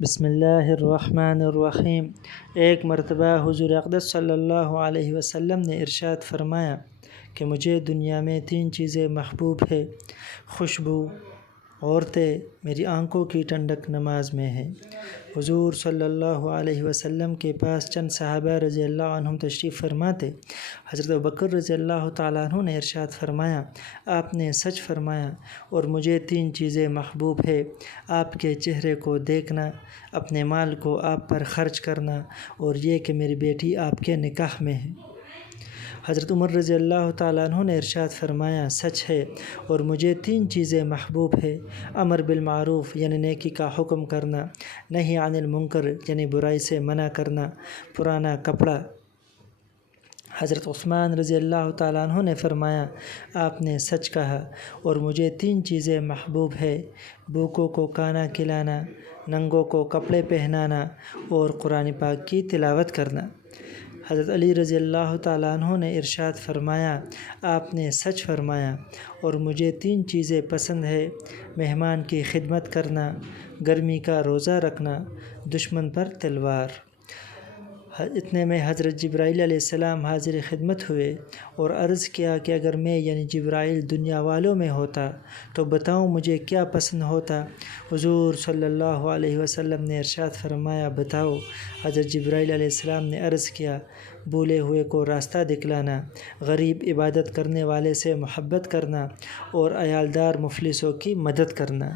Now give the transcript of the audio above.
بسم اللہ الرحمن الرحیم۔ ایک مرتبہ حضور اقدس صلی اللہ علیہ وسلم نے ارشاد فرمایا کہ مجھے دنیا میں 3 چیزیں محبوب ہے: خوشبو، عورتیں، میری آنکھوں کی ٹھنڈک نماز میں ہے۔ حضور صلی اللہ علیہ وسلم کے پاس چند صحابہ رضی اللہ عنہم تشریف فرما تھے۔ حضرت ابوبکر رضی اللہ تعالیٰ عنہ نے ارشاد فرمایا، آپ نے سچ فرمایا اور مجھے 3 چیزیں محبوب ہے: آپ کے چہرے کو دیکھنا، اپنے مال کو آپ پر خرچ کرنا، اور یہ کہ میری بیٹی آپ کے نکاح میں ہے۔ حضرت عمر رضی اللہ تعالیٰ عنہ نے ارشاد فرمایا، سچ ہے اور مجھے 3 چیزیں محبوب ہے: امر بالمعروف یعنی نیکی کا حکم کرنا، نہی عن المنکر یعنی برائی سے منع کرنا، پرانا کپڑا۔ حضرت عثمان رضی اللہ تعالیٰ عنہ نے فرمایا، آپ نے سچ کہا اور مجھے 3 چیزیں محبوب ہے: بھوکوں کو کھانا کھلانا، ننگوں کو کپڑے پہنانا، اور قرآن پاک کی تلاوت کرنا۔ حضرت علی رضی اللہ تعالیٰ عنہ نے ارشاد فرمایا، آپ نے سچ فرمایا اور مجھے 3 چیزیں پسند ہے: مہمان کی خدمت کرنا، گرمی کا روزہ رکھنا، دشمن پر تلوار۔ اتنے میں حضرت جبرائیل علیہ السلام حاضر خدمت ہوئے اور عرض کیا کہ اگر میں یعنی جبرائیل دنیا والوں میں ہوتا تو بتاؤں مجھے کیا پسند ہوتا؟ حضور صلی اللہ علیہ وسلم نے ارشاد فرمایا، بتاؤ۔ حضرت جبرائیل علیہ السلام نے عرض کیا، بھولے ہوئے کو راستہ دکھلانا، غریب عبادت کرنے والے سے محبت کرنا، اور عیالدار مفلسوں کی مدد کرنا۔